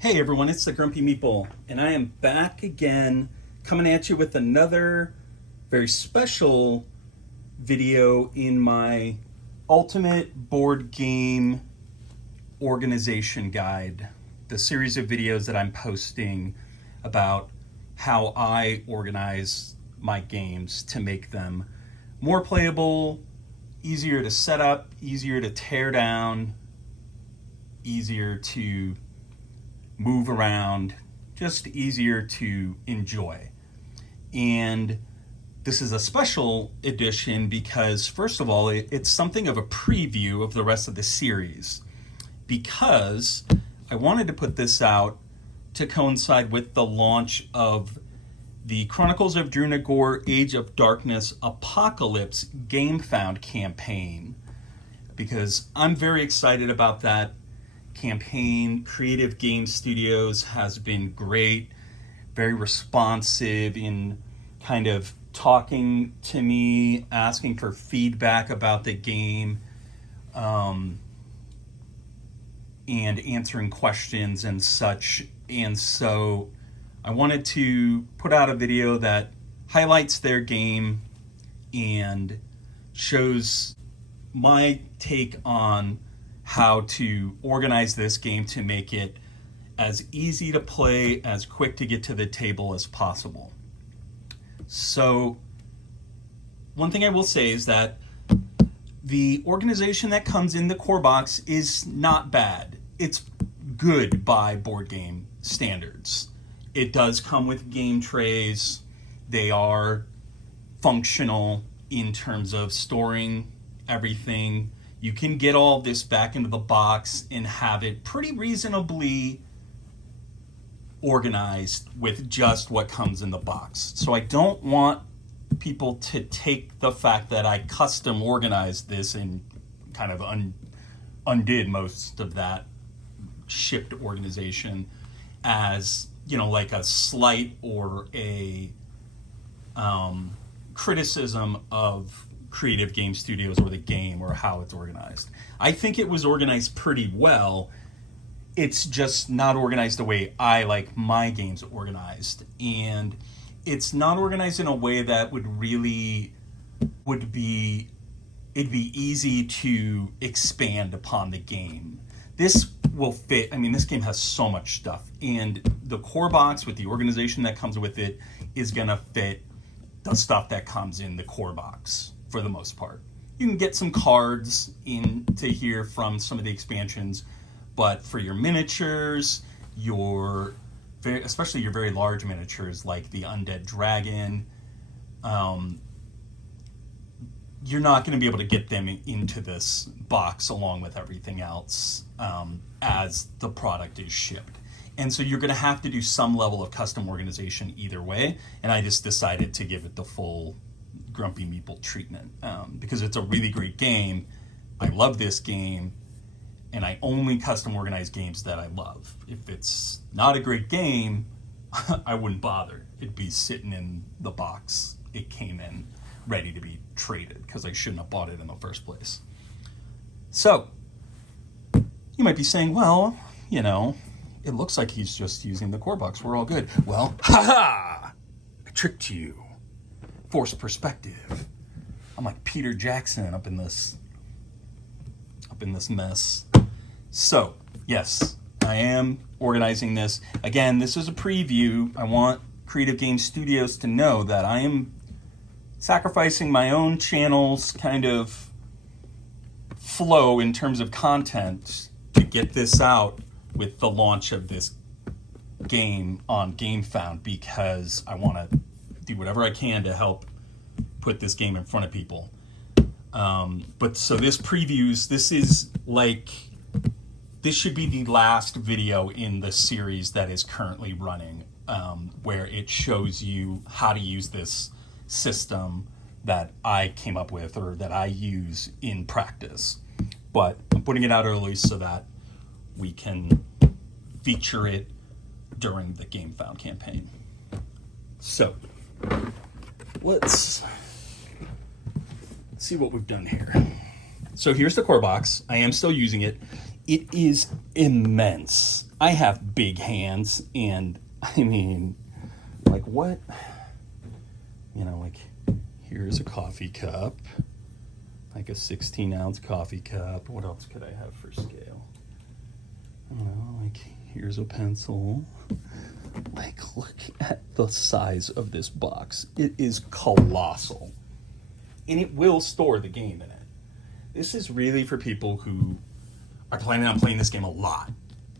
Hey everyone, it's the Grumpy Meeple, and I am back again coming at you with another very special video in my ultimate board game organization guide, the series of videos that I'm posting about how I organize my games to make them more playable, easier to set up, easier to tear down, easier to move around, just easier to enjoy. And this is a special edition because, first of all, it's something of a preview of the rest of the series, because I wanted to put this out to coincide with the launch of the Chronicles of Drunagor Age of Darkness Apocalypse GameFound campaign, because I'm very excited about that campaign. Creative Game Studios has been great, very responsive in kind of talking to me, asking for feedback about the game, and answering questions and such. And so I wanted to put out a video that highlights their game and shows my take on how to organize this game to make it as easy to play, as quick to get to the table as possible. So one thing I will say is that the organization that comes in the core box is not bad. It's good by board game standards. It does come with game trays. They are functional in terms of storing everything. You can get all this back into the box and have it pretty reasonably organized with just what comes in the box. So I don't want people to take the fact that I custom organized this and kind of undid most of that shipped organization as, like a slight or a criticism of Creative Game Studios or the game or how it's organized. I think it was organized pretty well. It's just not organized the way I like my games organized. And it's not organized in a way that it'd be easy to expand upon the game. This will fit. I mean, this game has so much stuff, and the core box with the organization that comes with it is gonna fit the stuff that comes in the core box for the most part. You can get some cards into here from some of the expansions, but for your miniatures, especially your very large miniatures like the Undead Dragon, you're not going to be able to get them into this box along with everything else as the product is shipped. And so you're going to have to do some level of custom organization either way, and I just decided to give it the full Grumpy Meeple treatment because it's a really great game. I love this game, and I only custom organize games that I love. If it's not a great game, I wouldn't bother. It'd be sitting in the box it came in, ready to be traded, because I shouldn't have bought it in the first place. So you might be saying, well, it looks like he's just using the core box. We're all good. Well, ha! I tricked you. Forced perspective. I'm like Peter Jackson up in this mess. So, yes, I am organizing this. Again, this is a preview. I want Creative Game Studios to know that I am sacrificing my own channel's kind of flow in terms of content to get this out with the launch of this game on GameFound, because I want to do whatever I can to help put this game in front of people. But so this previews, this should be the last video in the series that is currently running, where it shows you how to use this system that I came up with or that I use in practice. But I'm putting it out early so that we can feature it during the GameFound campaign. So let's see what we've done here. So here's the core box. I am still using it. It is immense. I have big hands, and I mean, like what? You know, like here's a coffee cup, like a 16-ounce coffee cup. What else could I have for scale? I don't know, like here's a pencil. Like, look at the size of this box. It is colossal. And it will store the game in it. This is really for people who are planning on playing this game a lot,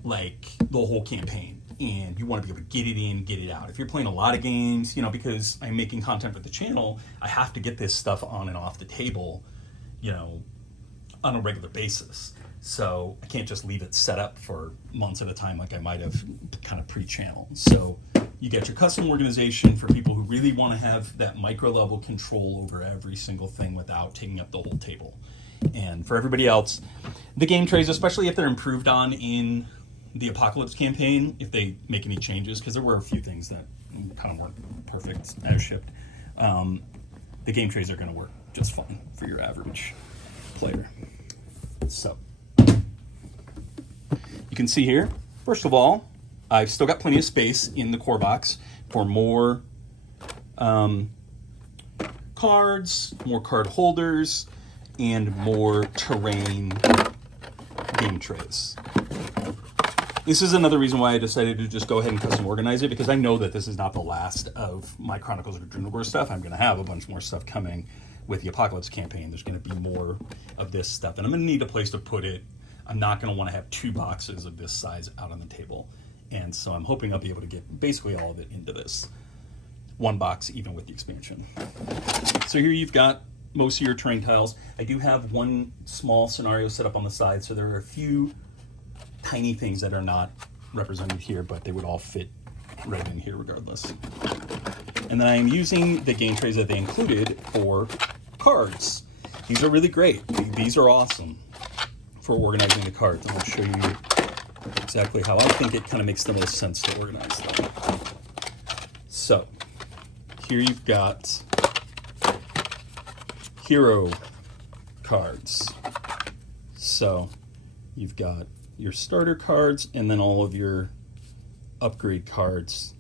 like the whole campaign, and you want to be able to get it in, get it out. If you're playing a lot of games, you know, because I'm making content for the channel, I have to get this stuff on and off the table, you know, on a regular basis. So I can't just leave it set up for months at a time like I might have kind of pre-channel. So you get your custom organization for people who really want to have that micro level control over every single thing without taking up the whole table. And for everybody else, the game trays, especially if they're improved on in the Apocalypse campaign, if they make any changes, because there were a few things that kind of weren't perfect as shipped, the game trays are going to work just fine for your average player. So you can see here, first of all, I've still got plenty of space in the core box for more cards, more card holders, and more terrain game trays. This is another reason why I decided to just go ahead and custom organize it, because I know that this is not the last of my Chronicles or Drunagor stuff. I'm going to have a bunch more stuff coming with the Apocalypse campaign. There's going to be more of this stuff, and I'm going to need a place to put it. I'm not going to want to have 2 boxes of this size out on the table, and so I'm hoping I'll be able to get basically all of it into this one box, even with the expansion. So here you've got most of your terrain tiles. I do have one small scenario set up on the side, so there are a few tiny things that are not represented here, but they would all fit right in here regardless. And then I am using the game trays that they included for cards. These are really great. These are awesome for organizing the cards. I'm going to show you exactly how I think it kind of makes the most sense to organize them. So here you've got hero cards. So you've got your starter cards and then all of your upgrade cards,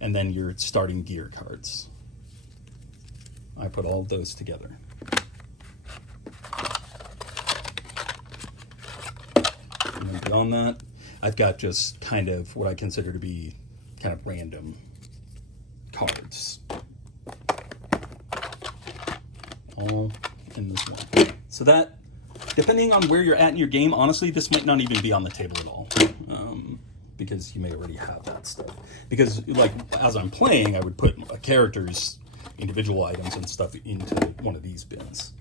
and then your starting gear cards. I put all of those together. And then beyond that, I've got just kind of what I consider to be kind of random cards. All in this one. So that, depending on where you're at in your game, honestly, this might not even be on the table at all, because you may already have that stuff. Because, like, as I'm playing, I would put a character's individual items and stuff into one of these bins.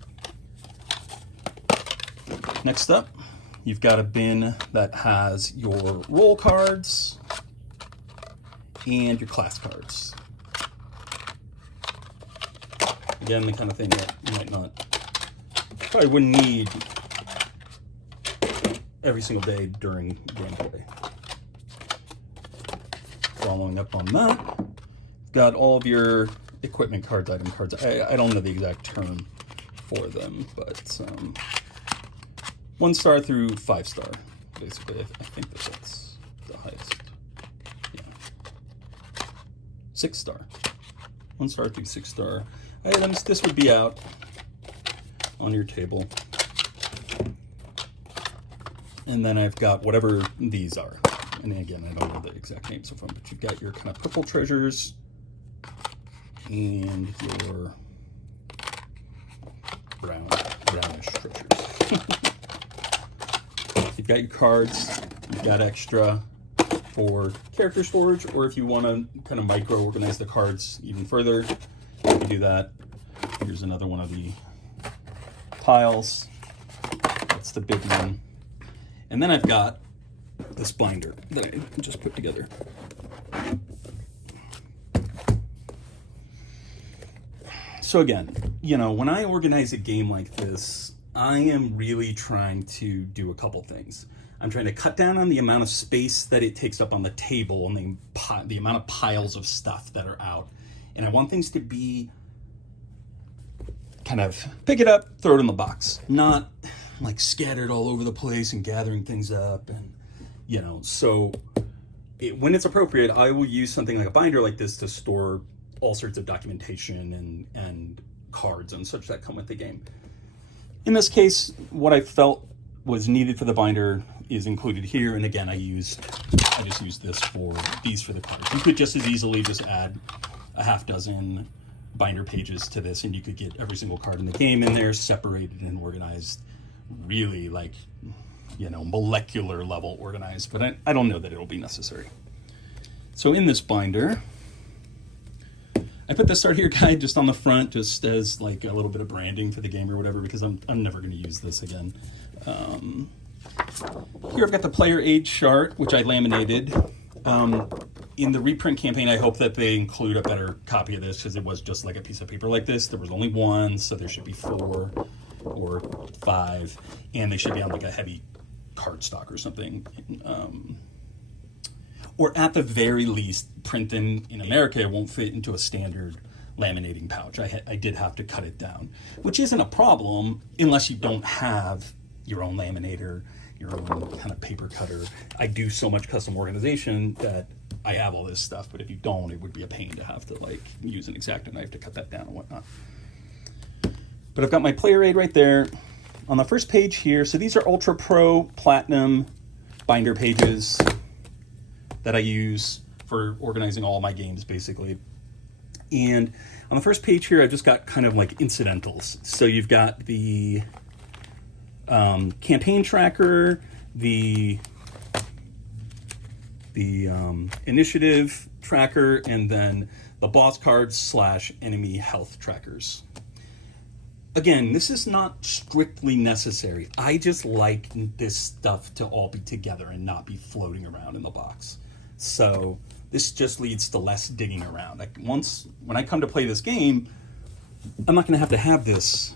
Next up, you've got a bin that has your role cards and your class cards. Again, the kind of thing that you might not, probably wouldn't need every single day during gameplay. Following up on that, got all of your equipment cards, item cards. I don't know the exact term for them, but 1 star through 5 star, basically. I think that's the highest. Yeah. 6 star. 1 star through 6 star items. This would be out on your table. And then I've got whatever these are. And again, I don't know the exact names of them, but you've got your kind of purple treasures and your brownish treasures. You've got your cards, you've got extra for character storage, or if you want to kind of micro organize the cards even further, you can do that. Here's another one of the piles. That's the big one. And then I've got this binder that I just put together. So again, you know, when I organize a game like this, I am really trying to do a couple things. I'm trying to cut down on the amount of space that it takes up on the table and the amount of piles of stuff that are out. And I want things to be kind of pick it up, throw it in the box. Not like scattered all over the place and gathering things up, and so when it's appropriate, I will use something like a binder like this to store all sorts of documentation and cards and such that come with the game. In this case, what I felt was needed for the binder is included here, and again, I just used this for the cards. You could just as easily just add a half dozen binder pages to this, and you could get every single card in the game in there, separated and organized, really like, molecular level organized, but I don't know that it'll be necessary. So in this binder, I put the Start Here guide just on the front, just as like a little bit of branding for the game or whatever, because I'm never going to use this again. Here I've got the player aid chart, which I laminated. In the reprint campaign, I hope that they include a better copy of this, because it was just like a piece of paper like this. There was only one, so there should be 4 or 5, and they should be on like a heavy cardstock or something. Or at the very least, print them in America. It won't fit into a standard laminating pouch. I did have to cut it down, which isn't a problem unless you don't have your own laminator, your own kind of paper cutter. I do so much custom organization that I have all this stuff, but if you don't, it would be a pain to have to like use an X-Acto knife to cut that down and whatnot. But I've got my player aid right there on the first page here. So these are Ultra Pro Platinum binder pages that I use for organizing all my games, basically. And on the first page here, I've just got kind of like incidentals. So you've got the campaign tracker, the initiative tracker, and then the boss cards / enemy health trackers. Again, this is not strictly necessary. I just like this stuff to all be together and not be floating around in the box. So this just leads to less digging around. When I come to play this game, I'm not going to have this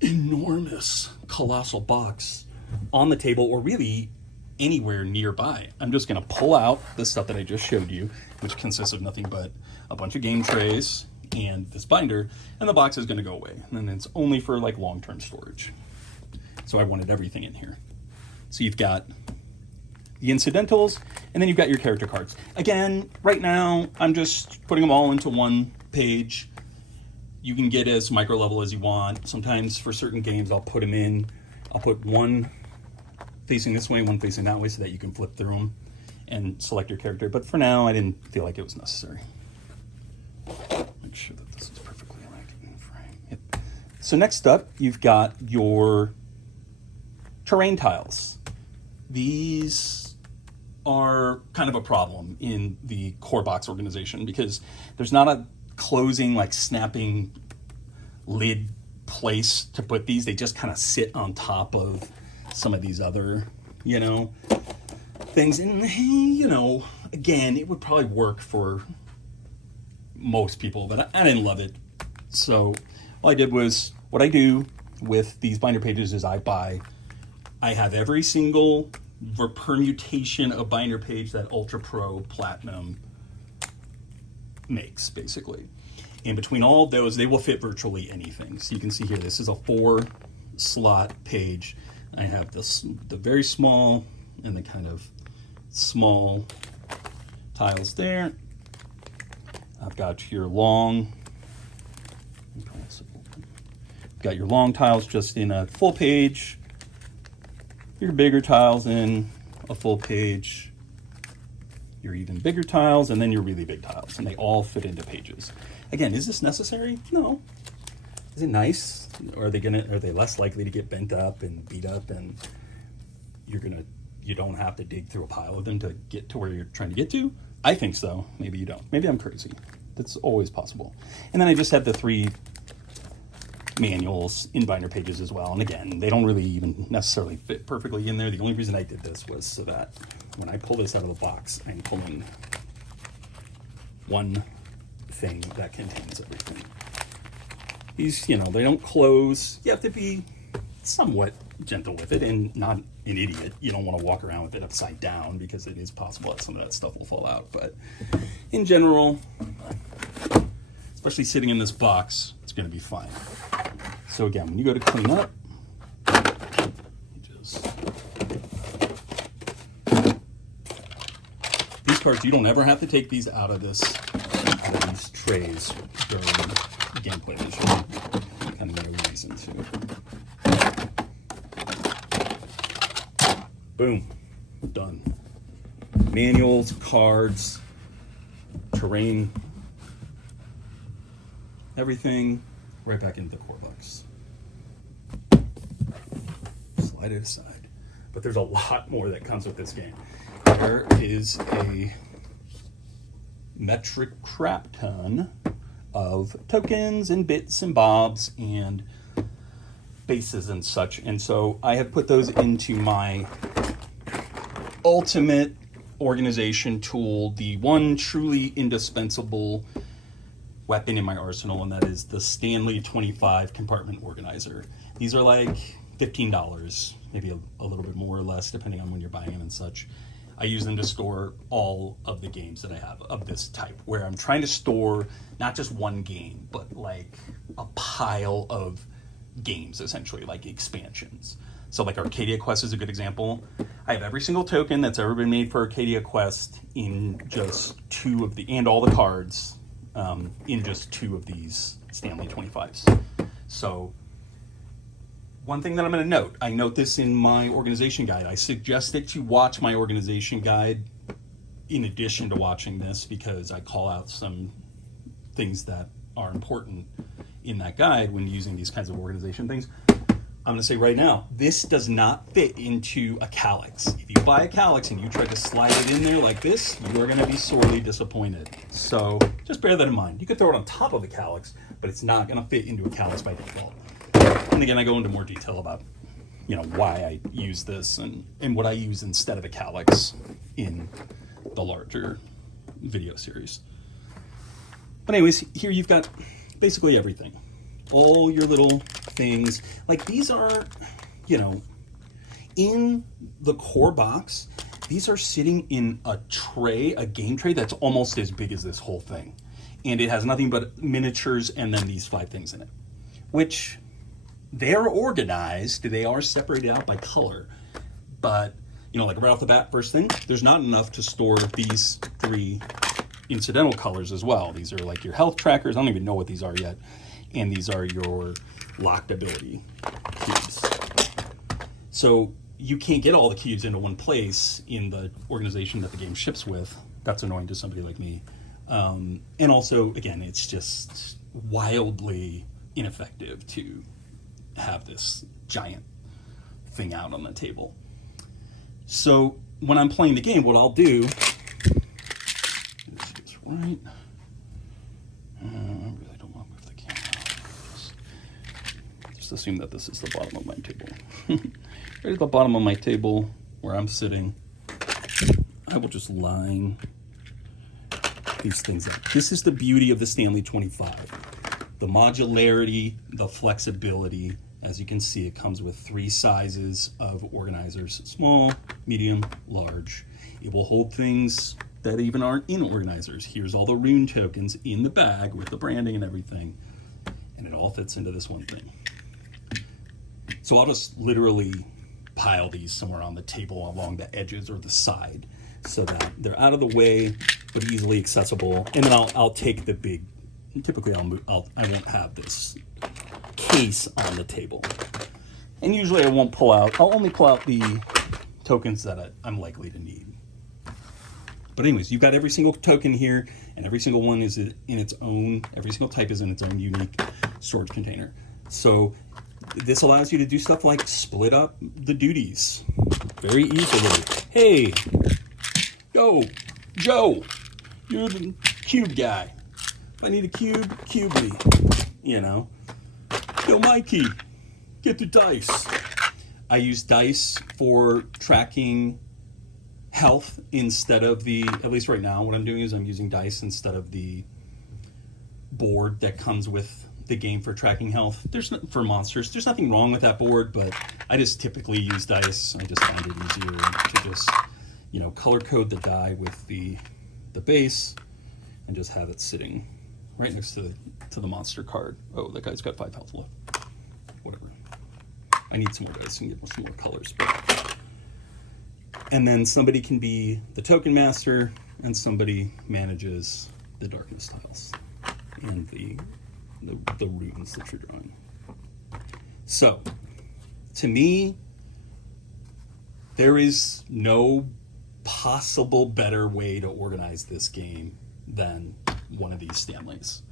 enormous, colossal box on the table or really anywhere nearby. I'm just going to pull out the stuff that I just showed you, which consists of nothing but a bunch of game trays and this binder, and the box is going to go away. And then it's only for like long-term storage. So I wanted everything in here. So you've got the incidentals, and then you've got your character cards. Again, right now, I'm just putting them all into one page. You can get as micro level as you want. Sometimes for certain games, I'll put one facing this way, one facing that way, so that you can flip through them and select your character. But for now, I didn't feel like it was necessary. Make sure that this is perfectly right in frame. Yep. So next up, you've got your terrain tiles. These are kind of a problem in the core box organization because there's not a closing, like snapping lid place to put these. They just kind of sit on top of some of these other, things. And, again, it would probably work for most people, but I didn't love it. So all I did was, what I do with these binder pages is I have every single permutation of binder page that Ultra Pro Platinum makes, basically. And between all of those, they will fit virtually anything. So you can see here, this is a 4-slot page. I have the very small and the kind of small tiles there. I've got your long, tiles just in a full page. Your bigger tiles in a full page. Your even bigger tiles, and then your really big tiles, and they all fit into pages. Again, is this necessary? No. Is it nice? Or are they less likely to get bent up and beat up, and you don't have to dig through a pile of them to get to where you're trying to get to? I think so. Maybe you don't. Maybe I'm crazy. That's always possible. And then I just have the 3 manuals in binder pages as well. And again, they don't really even necessarily fit perfectly in there. The only reason I did this was so that when I pull this out of the box, I'm pulling one thing that contains everything. These, they don't close. You have to be somewhat gentle with it and not an idiot. You don't want to walk around with it upside down because it is possible that some of that stuff will fall out. But in general, especially sitting in this box, it's going to be fine. So again, when you go to clean up, cards. You don't ever have to take these out of these trays during gameplay. There's really kind of no reason to. Boom. Done. Manuals, cards, terrain, everything right back into the core box. Slide it aside. But there's a lot more that comes with this game. There is a metric crap ton of tokens and bits and bobs and bases and such. And so I have put those into my ultimate organization tool, the one truly indispensable weapon in my arsenal, and that is the Stanley 25 compartment organizer. These are like $15, maybe a little bit more or less depending on when you're buying them and such. I use them to store all of the games that I have of this type, where I'm trying to store not just one game, but like a pile of games, essentially, like expansions. So like Arcadia Quest is a good example. I have every single token that's ever been made for Arcadia Quest in just two of the, and all the cards in just two of these Stanley 25s. So one thing that I'm going to note, I note this in my organization guide. I suggest that you watch my organization guide in addition to watching this, because I call out some things that are important in that guide when using these kinds of organization things. I'm going to say right now, this does not fit into a calyx. If you buy a calyx and you try to slide it in there like this, you are going to be sorely disappointed. So just bear that in mind. You could throw it on top of a calyx, but it's not going to fit into a calyx by default. And again, I go into more detail about, why I use this and what I use instead of a calyx in the larger video series. But anyways, here you've got basically everything. All your little things. Like these are, in the core box, these are sitting in a tray, a game tray that's almost as big as this whole thing. And it has nothing but miniatures and then these 5 things in it, which they're organized. They are separated out by color. But, like right off the bat, first thing, there's not enough to store these 3 incidental colors as well. These are like your health trackers. I don't even know what these are yet. And these are your locked ability cubes. So you can't get all the cubes into one place in the organization that the game ships with. That's annoying to somebody like me. And also, again, it's just wildly ineffective to have this giant thing out on the table. So when I'm playing the game, what I'll do, this is right. I really don't want to move the camera. Just assume that this is the bottom of my table. Right at the bottom of my table where I'm sitting, I will just line these things up. This is the beauty of the Stanley 25. The modularity, the flexibility. As you can see, it comes with 3 sizes of organizers: small, medium, large. It will hold things that even aren't in organizers. Here's all the rune tokens in the bag with the branding and everything. And it all fits into this one thing. So I'll just literally pile these somewhere on the table along the edges or the side so that they're out of the way but easily accessible. And then I'll take the big, typically I won't have this case on the table. And usually I'll only pull out the tokens that I'm likely to need. But anyways, you've got every single token here, and every single one is in its own, every single type is in its own unique storage container. So this allows you to do stuff like split up the duties very easily. Hey, yo, Joe, you're the cube guy. If I need a cube me, Yo, Mikey, get the dice. I use dice for tracking health instead of at least right now, what I'm doing is I'm using dice instead of the board that comes with the game for tracking health. For monsters, there's nothing wrong with that board, but I just typically use dice. I just find it easier to just, color code the die with the base and just have it sitting right next to the monster card. Oh, that guy's got 5 health left. Whatever. I need some more dice and get some more colors. And then somebody can be the token master, and somebody manages the darkness tiles and the runes that you're drawing. So, to me, there is no possible better way to organize this game than one of these Stanleys.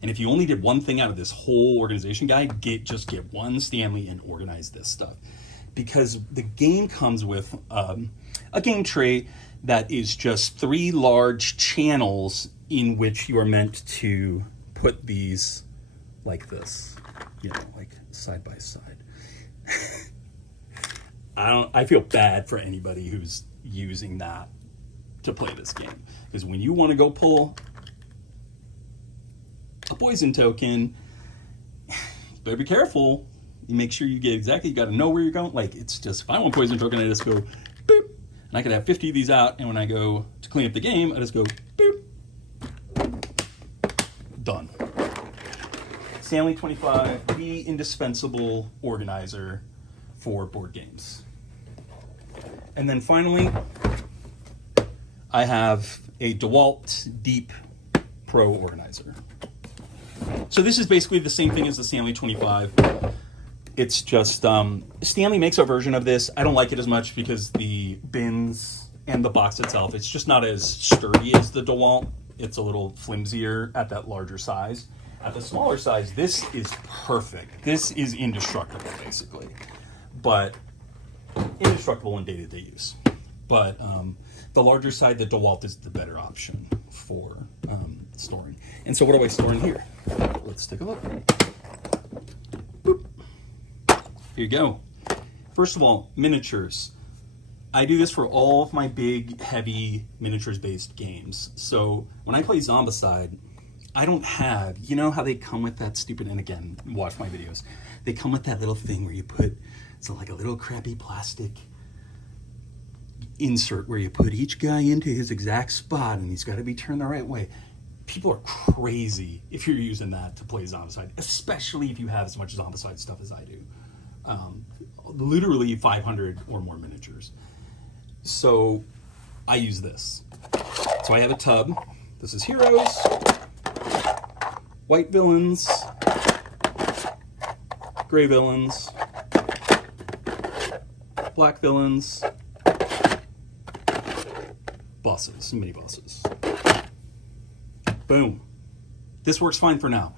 And if you only did one thing out of this whole organization guide, just get one Stanley and organize this stuff. Because the game comes with a game tray that is just 3 large channels in which you are meant to put these like this, like side by side. I feel bad for anybody who's using that to play this game, because when you want to go pull a poison token, you better be careful. You make sure you get you got to know where you're going. Like, it's just, if I want poison token, I just go boop, and I could have 50 of these out, and when I go to clean up the game, I just go boop, done. Stanley 25, the indispensable organizer for board games. And then finally, I have a Dewalt Deep Pro Organizer. So this is basically the same thing as the Stanley 25. It's just, Stanley makes a version of this. I don't like it as much because the bins and the box itself, it's just not as sturdy as the Dewalt. It's a little flimsier at that larger size. At the smaller size, this is perfect. This is indestructible, basically. But indestructible in day-to-day use. But the larger side, the Dewalt is the better option for storing. And so what do I store in here? Let's take a look. Boop. Here you go. First of all, miniatures. I do this for all of my big, heavy, miniatures-based games. So when I play Zombicide, I don't have, you know how they come with that stupid, and again, watch my videos, they come with that little thing where you put, so like a little crappy plastic insert where you put each guy into his exact spot and he's got to be turned the right way. People are crazy if you're using that to play Zombicide, especially if you have as much Zombicide stuff as I do. Literally 500 or more miniatures. So I use this. So I have a tub. This is heroes, white villains, gray villains, black villains, bosses, mini bosses. Boom. This works fine for now.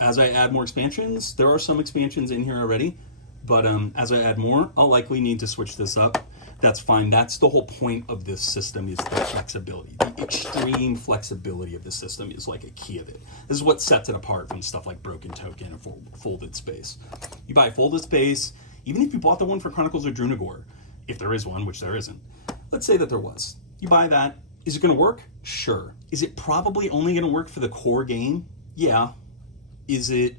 As I add more expansions, there are some expansions in here already, but as I add more, I'll likely need to switch this up. That's fine. That's the whole point of this system, is the flexibility. The extreme flexibility of the system is like a key of it. This is what sets it apart from stuff like Broken Token or Folded Space. You buy Folded Space, even if you bought the one for Chronicles or Drunagor, if there is one, which there isn't. Let's say that there was. You buy that. Is it going to work? Sure. Is it probably only going to work for the core game? Yeah. Is it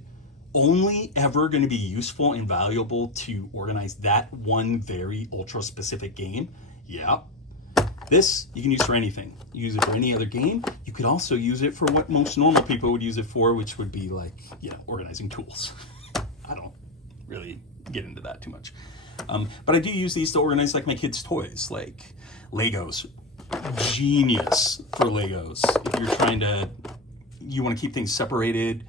only ever going to be useful and valuable to organize that one very ultra specific game? Yeah. This you can use for anything. You use it for any other game. You could also use it for what most normal people would use it for, which would be like, organizing tools. I don't really get into that too much. But I do use these to organize like my kids' toys, like Legos. Genius for Legos. If you're you want to keep things separated.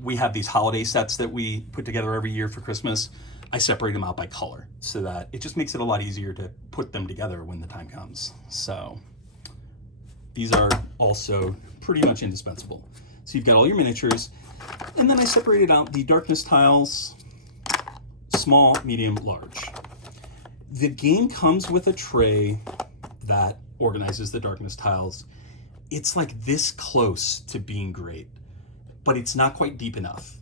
We have these holiday sets that we put together every year for Christmas. I separate them out by color so that it just makes it a lot easier to put them together when the time comes. So these are also pretty much indispensable. So you've got all your miniatures, and then I separated out the darkness tiles, small, medium, large. The game comes with a tray that organizes the darkness tiles. It's like this close to being great, but it's not quite deep enough,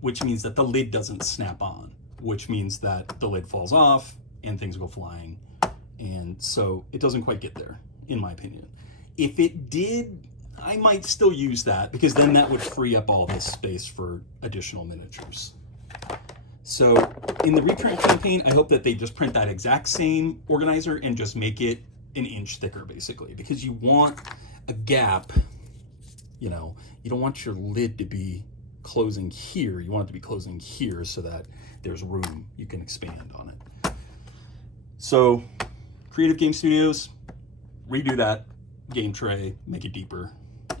which means that the lid doesn't snap on, which means that the lid falls off and things go flying. And so it doesn't quite get there, in my opinion. If it did, I might still use that, because then that would free up all this space for additional miniatures. So in the reprint campaign, I hope that they just print that exact same organizer and just make it an inch thicker, basically, because you want a gap. You don't want your lid to be closing here. You want it to be closing here so that there's room you can expand on it. So Creative Game Studios, redo that. game tray, make it deeper,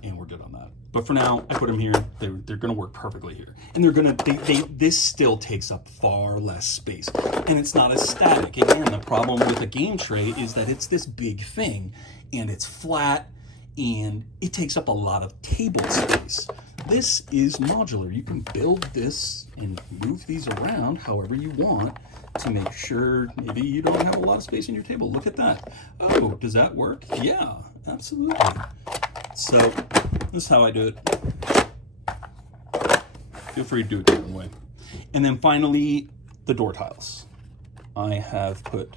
and we're good on that. But for now, I put them here. They're going to work perfectly here. And they're going to, this still takes up far less space. And it's not as static. Again, the problem with a game tray is that it's this big thing, and it's flat, and it takes up a lot of table space. This is modular. You can build this and move these around however you want to make sure maybe you don't have a lot of space in your table. Look at that. Oh, does that work? Yeah, absolutely. So this is how I do it. Feel free to do it the other way. And then finally, the door tiles. I have put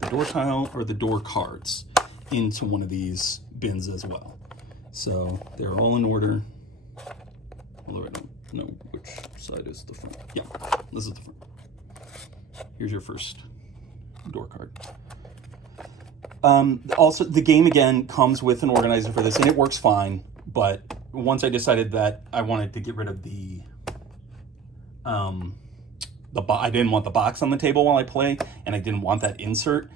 the door tile or the door cards into one of these bins as well. So they're all in order. Although I don't know which side is the front. Yeah, this is the front. Here's your first door card. Also, the game again comes with an organizer for this, and it works fine. But once I decided that I wanted to get rid of I didn't want the box on the table while I play, and I didn't want that insert,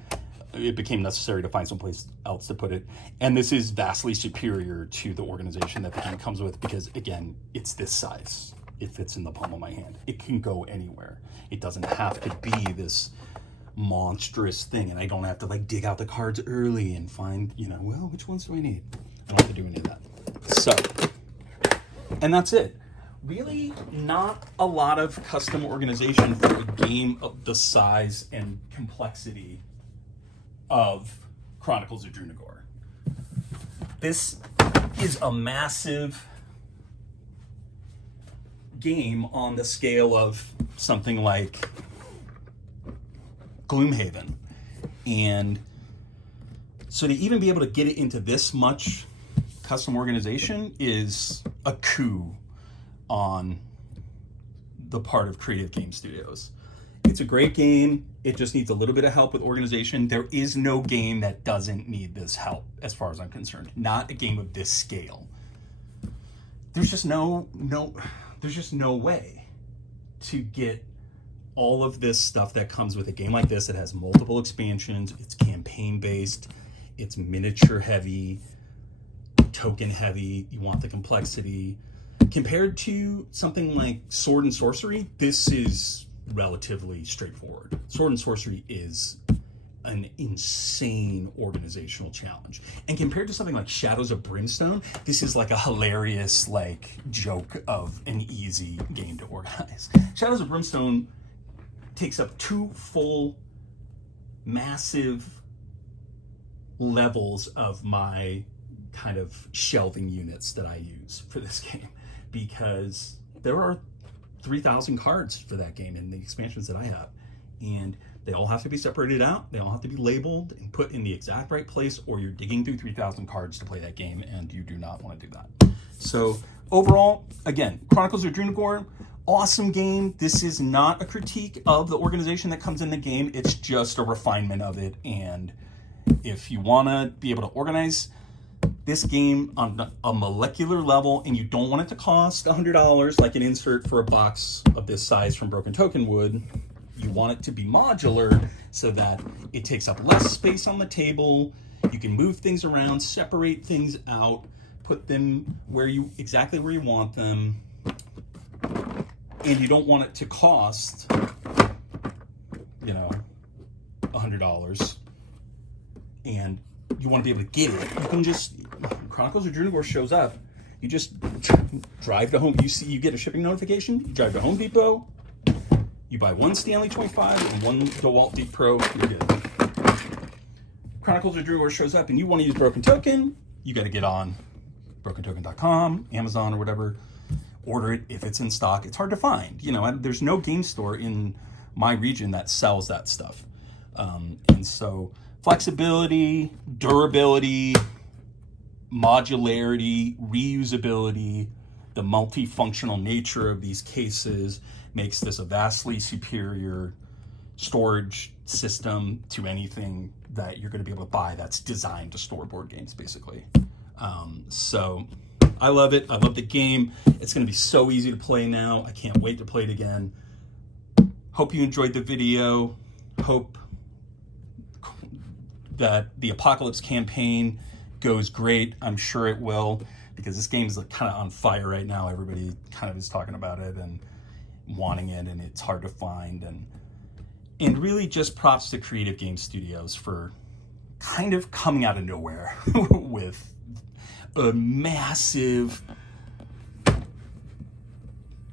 it became necessary to find someplace else to put it. And this is vastly superior to the organization that the game comes with because, again, it's this size. It fits in the palm of my hand. It can go anywhere. It doesn't have to be this monstrous thing, and I don't have to like dig out the cards early and find, well, which ones do I need? I don't have to do any of that. So, and that's it. Really not a lot of custom organization for a game of the size and complexity of Chronicles of Drunagor. This is a massive game on the scale of something like Gloomhaven. And so to even be able to get it into this much custom organization is a coup on the part of Creative Game Studios. It's a great game. It just needs a little bit of help with organization. There is no game that doesn't need this help, as far as I'm concerned. Not a game of this scale. There's just no way to get all of this stuff that comes with a game like this. It has multiple expansions. It's campaign based. It's miniature heavy, token heavy. You want the complexity. Compared to something like Sword and Sorcery, this is relatively straightforward. Sword and Sorcery is an insane organizational challenge. And compared to something like Shadows of Brimstone, this is like a hilarious joke of an easy game to organize. Shadows of Brimstone takes up 2 full massive levels of my kind of shelving units that I use for this game, because there are 3,000 cards for that game in the expansions that I have, and they all have to be separated out. They all have to be labeled and put in the exact right place, or you're digging through 3,000 cards to play that game, and you do not want to do that. So overall, again, Chronicles of Drunagor, awesome game. This is not a critique of the organization that comes in the game. It's just a refinement of it. And if you want to be able to organize this game on a molecular level and you don't want it to cost $100 like an insert for a box of this size from Broken Token would, you want it to be modular so that it takes up less space on the table. You can move things around, separate things out, put them exactly where you want them. And you don't want it to cost, $100. And you want to be able to get it. You can just, Chronicles of Drunagor shows up. You just drive to home. You get a shipping notification. You drive to Home Depot. You buy one Stanley 25 and one Dewalt Deep Pro. You're good. Chronicles of Drunagor shows up and you want to use Broken Token. You got to get on BrokenToken.com, Amazon, or whatever. Order it if it's in stock. It's hard to find. There's no game store in my region that sells that stuff. And so flexibility, durability, modularity, reusability, the multifunctional nature of these cases makes this a vastly superior storage system to anything that you're going to be able to buy that's designed to store board games, basically. So I love it. I love the game. It's going to be so easy to play now. I can't wait to play it again. Hope you enjoyed the video. Hope that the Apocalypse campaign goes great. I'm sure it will, because this game is kind of on fire right now. Everybody kind of is talking about it and wanting it, and it's hard to find. And really just props to Creative Game Studios for kind of coming out of nowhere with a massive,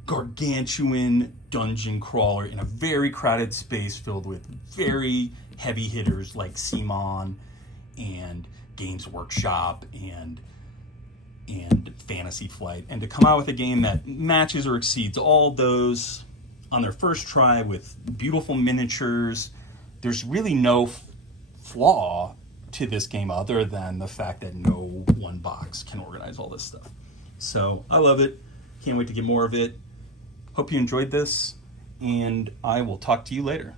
gargantuan dungeon crawler in a very crowded space filled with very heavy hitters like Simon and Games Workshop and Fantasy Flight, and to come out with a game that matches or exceeds all those on their first try with beautiful miniatures. There's really no flaw to this game other than the fact that no one box can organize all this stuff. So I love it. Can't wait to get more of it. Hope you enjoyed this, and I will talk to you later.